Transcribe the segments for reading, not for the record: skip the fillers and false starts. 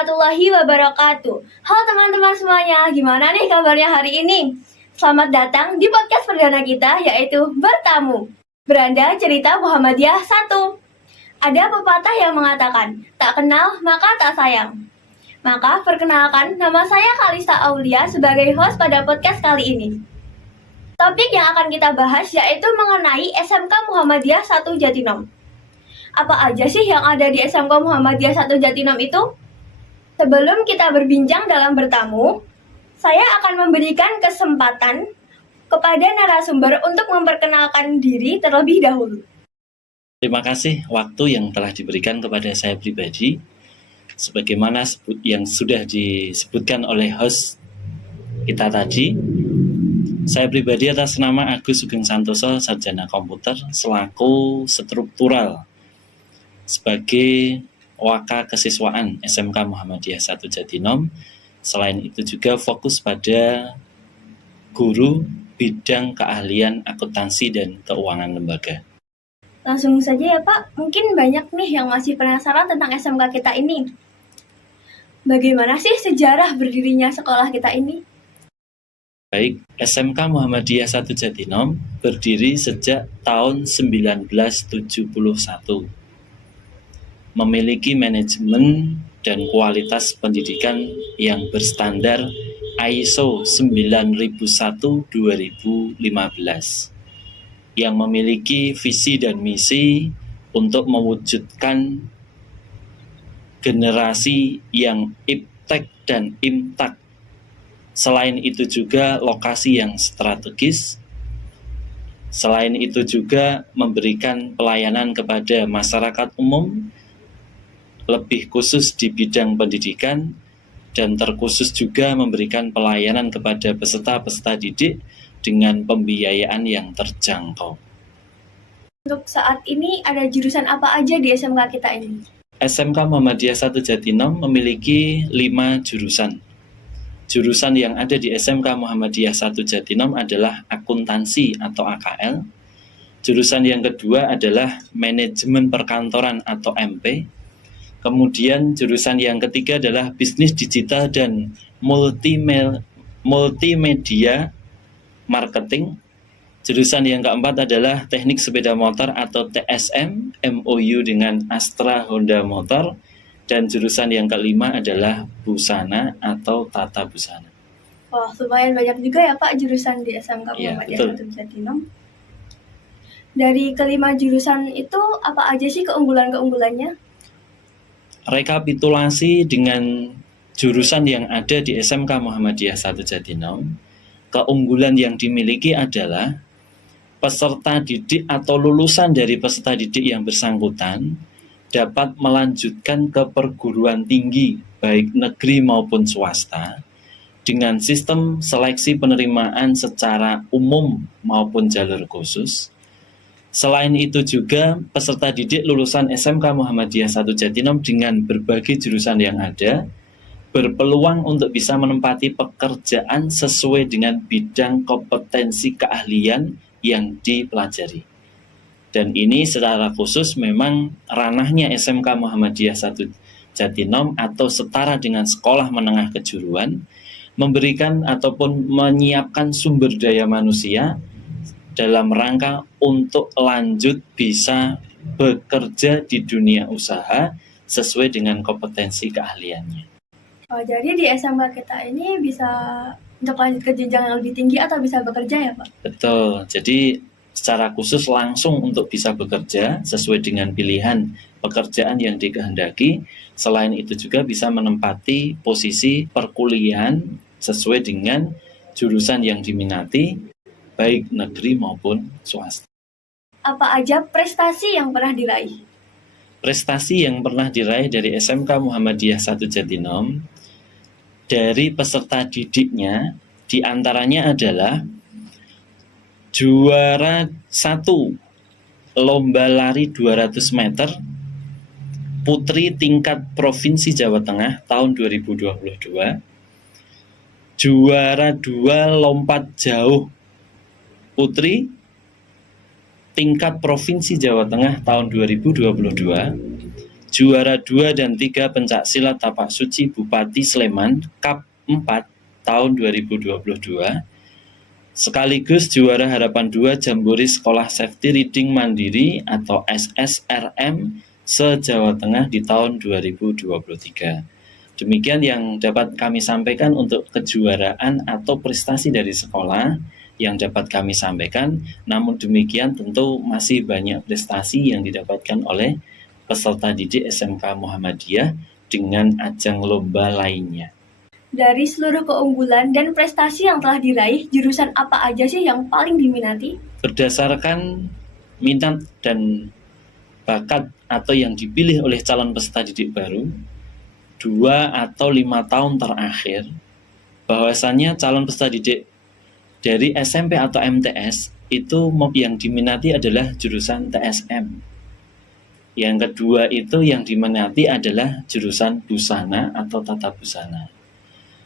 warahmatullahi wabarakatuh. Halo teman-teman semuanya, gimana nih kabarnya hari ini? Selamat datang di podcast perdana kita, yaitu Bertamu. Beranda Cerita Muhammadiyah 1. Ada pepatah yang mengatakan, tak kenal maka tak sayang. Maka perkenalkan, nama saya Kalista Aulia sebagai host pada podcast kali ini. Topik yang akan kita bahas yaitu mengenai SMK Muhammadiyah 1 Jatinom. Apa aja sih yang ada di SMK Muhammadiyah 1 Jatinom itu? Sebelum kita berbincang dalam bertamu, saya akan memberikan kesempatan kepada narasumber untuk memperkenalkan diri terlebih dahulu. Terima kasih waktu yang telah diberikan kepada saya pribadi. Sebagaimana yang sudah disebutkan oleh host kita tadi, saya pribadi atas nama Agus Sugeng Santoso, Sarjana Komputer, selaku struktural sebagai Waka Kesiswaan SMK Muhammadiyah 1 Jatinom. Selain itu juga fokus pada guru bidang keahlian akuntansi dan keuangan lembaga. Langsung saja ya Pak, mungkin banyak nih yang masih penasaran tentang SMK kita ini. Bagaimana sih sejarah berdirinya sekolah kita ini? Baik, SMK Muhammadiyah 1 Jatinom berdiri sejak tahun 1971. Memiliki manajemen dan kualitas pendidikan yang berstandar ISO 9001-2015 yang memiliki visi dan misi untuk mewujudkan generasi yang iptek dan imtak. Selain itu juga lokasi yang strategis. Selain itu juga memberikan pelayanan kepada masyarakat umum, lebih khusus di bidang pendidikan, dan terkhusus juga memberikan pelayanan kepada peserta-peserta didik dengan pembiayaan yang terjangkau. Untuk saat ini ada jurusan apa aja di SMK kita ini? SMK Muhammadiyah 1 Jatinom memiliki 5 jurusan. Jurusan yang ada di SMK Muhammadiyah 1 Jatinom adalah akuntansi atau AKL. Jurusan yang kedua adalah manajemen perkantoran atau MP. Kemudian jurusan yang ketiga adalah bisnis digital dan multimedia marketing. Jurusan yang keempat adalah teknik sepeda motor atau TSM, MOU dengan Astra Honda Motor. Dan jurusan yang kelima adalah busana atau tata busana. Wah, lumayan banyak juga ya Pak jurusan di SMK Muhammadiyah 1 Jatinom. Dari kelima jurusan itu apa aja sih keunggulan-keunggulannya? Rekapitulasi dengan jurusan yang ada di SMK Muhammadiyah 1 Jatinom, keunggulan yang dimiliki adalah peserta didik atau lulusan dari peserta didik yang bersangkutan dapat melanjutkan ke perguruan tinggi baik negeri maupun swasta dengan sistem seleksi penerimaan secara umum maupun jalur khusus. Selain itu juga peserta didik lulusan SMK Muhammadiyah 1 Jatinom dengan berbagai jurusan yang ada berpeluang untuk bisa menempati pekerjaan sesuai dengan bidang kompetensi keahlian yang dipelajari. Dan ini secara khusus memang ranahnya SMK Muhammadiyah 1 Jatinom atau setara dengan sekolah menengah kejuruan memberikan ataupun menyiapkan sumber daya manusia dalam rangka untuk lanjut bisa bekerja di dunia usaha sesuai dengan kompetensi keahliannya. Oh, jadi di SMK kita ini bisa untuk lanjut ke jenjang yang lebih tinggi atau bisa bekerja ya Pak? Betul, jadi secara khusus langsung untuk bisa bekerja sesuai dengan pilihan pekerjaan yang dikehendaki. Selain itu juga bisa menempati posisi perkuliahan sesuai dengan jurusan yang diminati, baik negeri maupun swasta. Apa aja prestasi yang pernah diraih? Prestasi yang pernah diraih dari SMK Muhammadiyah 1 Jatinom dari peserta didiknya diantaranya adalah juara 1 lomba lari 200 meter putri tingkat Provinsi Jawa Tengah tahun 2022, juara 2 lompat jauh putri tingkat Provinsi Jawa Tengah tahun 2022, juara 2 dan 3 pencak silat tapak suci Bupati Sleman Cup 4 tahun 2022, sekaligus juara harapan 2 Jambore Sekolah Safety Reading Mandiri atau SSRM se-Jawa Tengah di tahun 2023. Demikian yang dapat kami sampaikan untuk kejuaraan atau prestasi dari sekolah yang dapat kami sampaikan. Namun demikian tentu masih banyak prestasi yang didapatkan oleh peserta didik SMK Muhammadiyah dengan ajang lomba lainnya. Dari seluruh keunggulan dan prestasi yang telah diraih, jurusan apa aja sih yang paling diminati? Berdasarkan minat dan bakat atau yang dipilih oleh calon peserta didik baru 2 atau 5 tahun terakhir, bahwasannya calon peserta didik dari SMP atau MTS itu yang diminati adalah jurusan TSM. Yang kedua itu yang diminati adalah jurusan busana atau tata busana.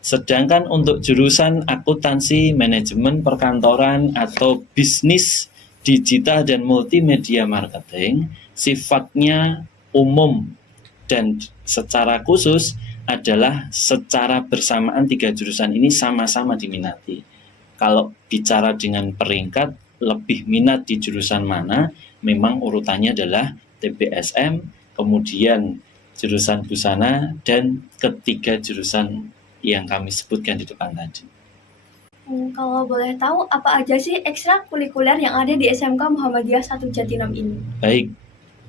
Sedangkan untuk jurusan akuntansi, manajemen perkantoran atau bisnis digital dan multimedia marketing sifatnya umum dan secara khusus adalah secara bersamaan 3 jurusan ini sama-sama diminati. Kalau bicara dengan peringkat lebih minat di jurusan mana, memang urutannya adalah TBSM, kemudian jurusan busana, dan ketiga jurusan yang kami sebutkan di depan tadi. Kalau boleh tahu, apa aja sih ekstrakurikuler yang ada di SMK Muhammadiyah 1 Jatinam ini? Baik,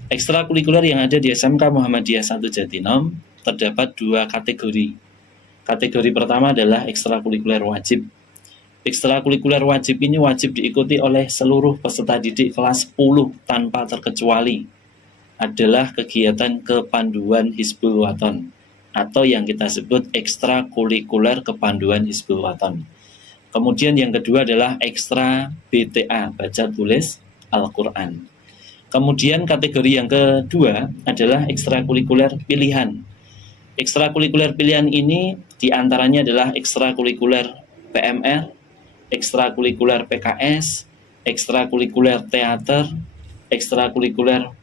ekstrakurikuler yang ada di SMK Muhammadiyah 1 Jatinam terdapat 2 kategori. Kategori pertama adalah ekstrakurikuler wajib. Ekstrakurikuler wajib ini wajib diikuti oleh seluruh peserta didik kelas 10 tanpa terkecuali. Adalah kegiatan kepanduan Hizbul Wathon atau yang kita sebut ekstrakurikuler kepanduan Hizbul Wathon. Kemudian yang kedua adalah ekstra BTA, baca tulis Al-Quran. Kemudian kategori yang kedua adalah ekstrakurikuler pilihan. Ekstrakurikuler pilihan ini diantaranya adalah ekstrakurikuler PMR, ekstrakurikuler PKS, ekstrakurikuler teater, ekstrakurikuler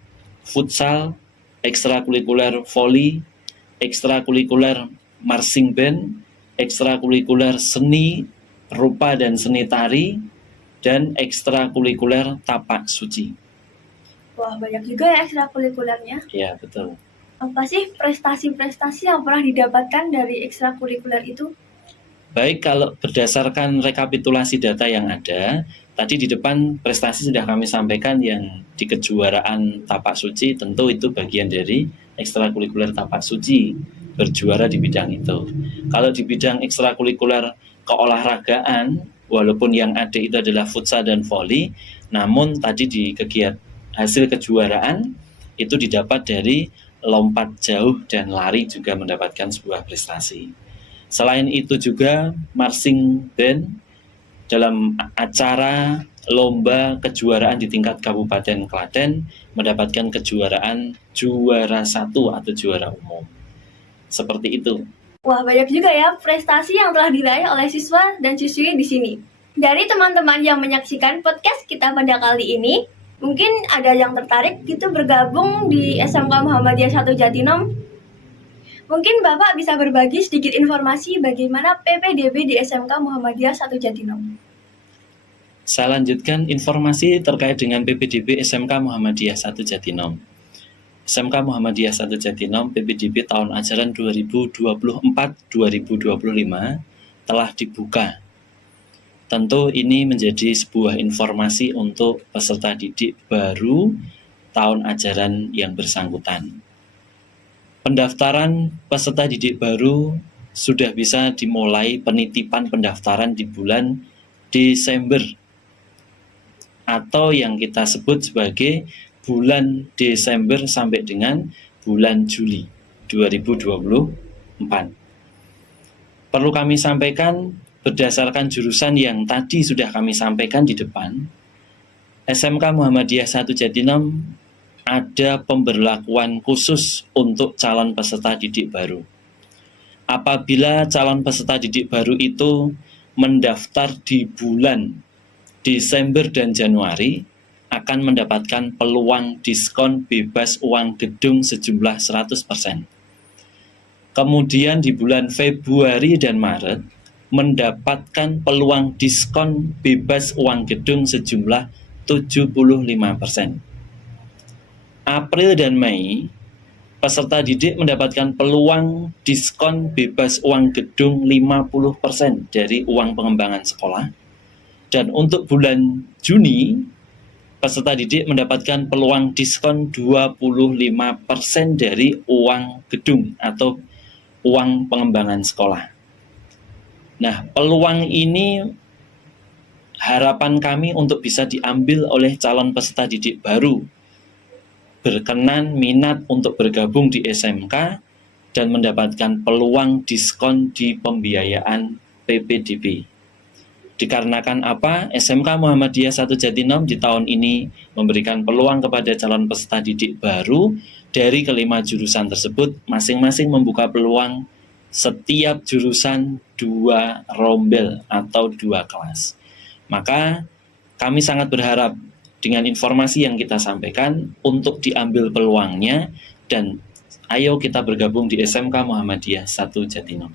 futsal, ekstrakurikuler voli, ekstrakurikuler marching band, ekstrakurikuler seni rupa dan seni tari, dan ekstrakurikuler tapak suci. Wah, banyak juga ya ekstrakurikulernya. Ya, betul. Apa sih prestasi-prestasi yang pernah didapatkan dari ekstrakurikuler itu? Baik, kalau berdasarkan rekapitulasi data yang ada, tadi di depan prestasi sudah kami sampaikan yang di kejuaraan tapak suci, tentu itu bagian dari ekstrakurikuler tapak suci, berjuara di bidang itu. Kalau di bidang ekstrakurikuler keolahragaan, walaupun yang ada itu adalah futsal dan voli, namun tadi di hasil kejuaraan itu didapat dari lompat jauh dan lari juga mendapatkan sebuah prestasi. Selain itu juga marching band dalam acara lomba kejuaraan di tingkat Kabupaten Klaten mendapatkan kejuaraan juara 1 atau juara umum. Seperti itu. Wah, banyak juga ya prestasi yang telah diraih oleh siswa dan siswi di sini. Dari teman-teman yang menyaksikan podcast kita pada kali ini, mungkin ada yang tertarik gitu bergabung di SMK Muhammadiyah 1 Jatinam. Mungkin Bapak bisa berbagi sedikit informasi bagaimana PPDB di SMK Muhammadiyah 1 Jatinam. Saya lanjutkan informasi terkait dengan PPDB SMK Muhammadiyah 1 Jatinam. SMK Muhammadiyah 1 Jatinam PPDB tahun ajaran 2024-2025 telah dibuka. Tentu ini menjadi sebuah informasi untuk peserta didik baru tahun ajaran yang bersangkutan. Pendaftaran peserta didik baru sudah bisa dimulai penitipan pendaftaran di bulan Desember atau yang kita sebut sebagai bulan Desember sampai dengan bulan Juli 2024. Perlu kami sampaikan berdasarkan jurusan yang tadi sudah kami sampaikan di depan, SMK Muhammadiyah 1 Jatinam ada pemberlakuan khusus untuk calon peserta didik baru. Apabila calon peserta didik baru itu mendaftar di bulan Desember dan Januari, akan mendapatkan peluang diskon bebas uang gedung sejumlah 100%. Kemudian di bulan Februari dan Maret mendapatkan peluang diskon bebas uang gedung sejumlah 75%. April dan Mei, peserta didik mendapatkan peluang diskon bebas uang gedung 50% dari uang pengembangan sekolah. Dan untuk bulan Juni, peserta didik mendapatkan peluang diskon 25% dari uang gedung atau uang pengembangan sekolah. Nah, peluang ini harapan kami untuk bisa diambil oleh calon peserta didik baru berkenan minat untuk bergabung di SMK dan mendapatkan peluang diskon di pembiayaan PPDB. Dikarenakan apa? SMK Muhammadiyah 1 Jatinangor di tahun ini memberikan peluang kepada calon peserta didik baru dari kelima jurusan tersebut, masing-masing membuka peluang setiap jurusan 2 rombel atau 2 kelas. Maka kami sangat berharap dengan informasi yang kita sampaikan untuk diambil peluangnya dan ayo kita bergabung di SMK Muhammadiyah 1 Jatinangor.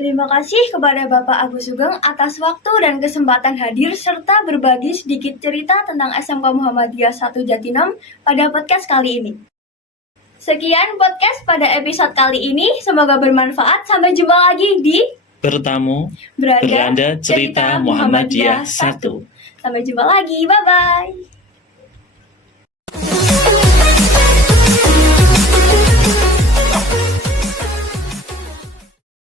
Terima kasih kepada Bapak Agus Sugeng atas waktu dan kesempatan hadir serta berbagi sedikit cerita tentang SMK Muhammadiyah 1 Jatinangor pada podcast kali ini. Sekian podcast pada episode kali ini, semoga bermanfaat. Sampai jumpa lagi di Bertamu, Beranda Cerita Muhammadiyah 1. Sampai jumpa lagi, bye-bye.